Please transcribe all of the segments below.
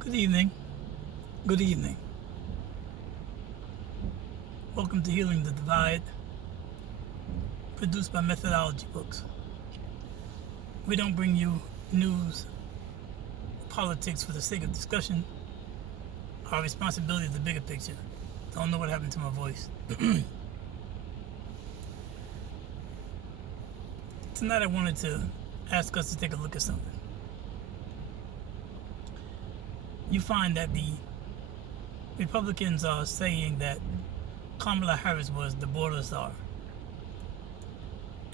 Good evening. Good evening. Welcome to Healing the Divide, produced by Methodology Books. We don't bring you news, politics for the sake of discussion. Our responsibility is the bigger picture. Don't know what happened to my voice. Tonight I wanted to ask us to take a look at something. You find that the Republicans are saying that Kamala Harris was the border czar.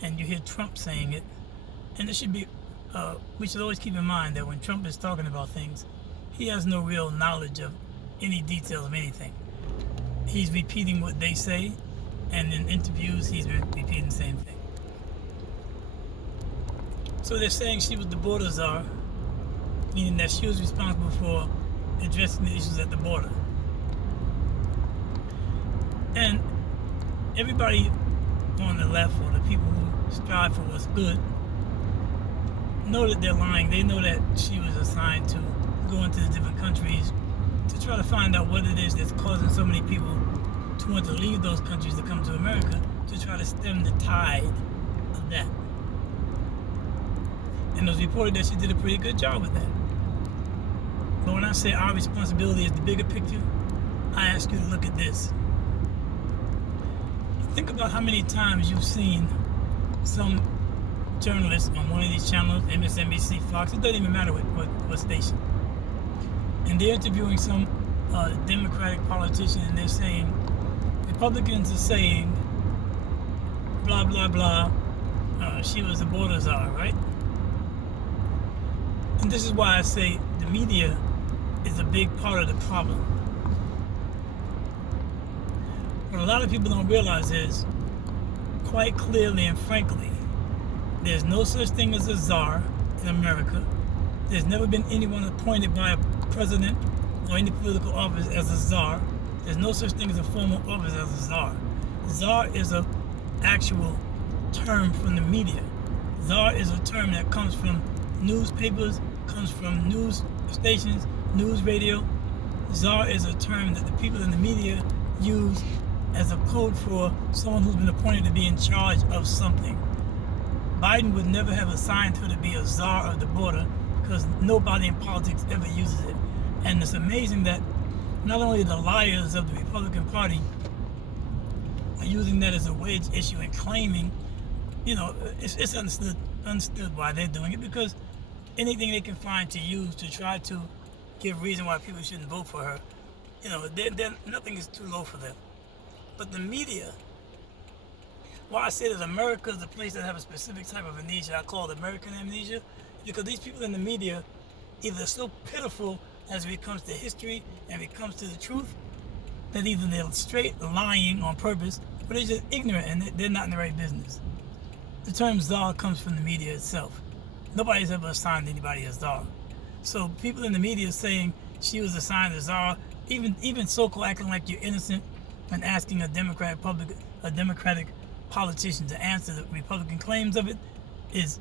And you hear Trump saying it. And it should be, we should always keep in mind that when Trump is talking about things, he has no real knowledge of any details of anything. He's repeating what they say, and in interviews, he's repeating the same thing. So they're saying she was the border czar, meaning that she was responsible for addressing the issues at the border. And everybody on the left, or the people who strive for what's good, know that they're lying. They know that she was assigned to go into the different countries to try to find out what it is that's causing so many people to want to leave those countries to come to America, to try to stem the tide of that. And it was reported that she did a pretty good job with that. But when I say our responsibility is the bigger picture, I ask you to look at this. Think about how many times you've seen some journalists on one of these channels, MSNBC, Fox, it doesn't even matter what station. And they're interviewing some Democratic politician, and they're saying, Republicans are saying, blah, blah, blah, she was a border czar, right? And this is why I say the media is a big part of the problem. What a lot of people don't realize is, quite clearly and frankly, there's no such thing as a czar in America. There's never been anyone appointed by a president or any political office as a czar. There's no such thing as a formal office as a czar. Czar is an actual term from the media. Czar is a term that comes from newspapers, comes from news stations, news radio. Czar is a term that the people in the media use as a code for someone who's been appointed to be in charge of something. Biden would never have assigned her to be a czar of the border because nobody in politics ever uses it. And it's amazing that not only the liars of the Republican Party are using that as a wedge issue and claiming, it's understood why they're doing it, because anything they can find to use to try to give reason why people shouldn't vote for her, nothing is too low for them. But the media, why I say that America is a place that have a specific type of amnesia, I call it American amnesia, because these people in the media either are so pitiful as it comes to history and it comes to the truth, that either they're straight lying on purpose, or they're just ignorant and they're not in the right business. The term czar comes from the media itself. Nobody's ever assigned anybody as czar. So people in the media saying she was assigned as czar, even so-called acting like you're innocent and asking a Democratic politician to answer the Republican claims of it is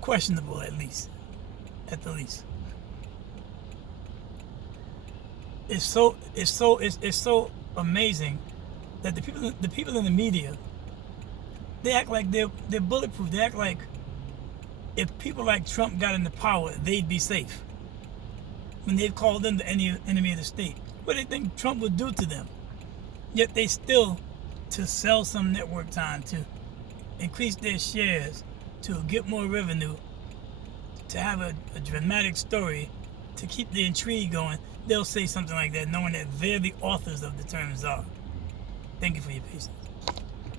questionable, at the least. It's so amazing that the people in the media, they act like they're bulletproof. They act like if people like Trump got into power, they'd be safe. When they've called them the enemy of the state. What do they think Trump would do to them? Yet they still, to sell some network time, to increase their shares, to get more revenue, to have a dramatic story, to keep the intrigue going, they'll say something like that, knowing that they're the authors of the term czar. Thank you for your patience.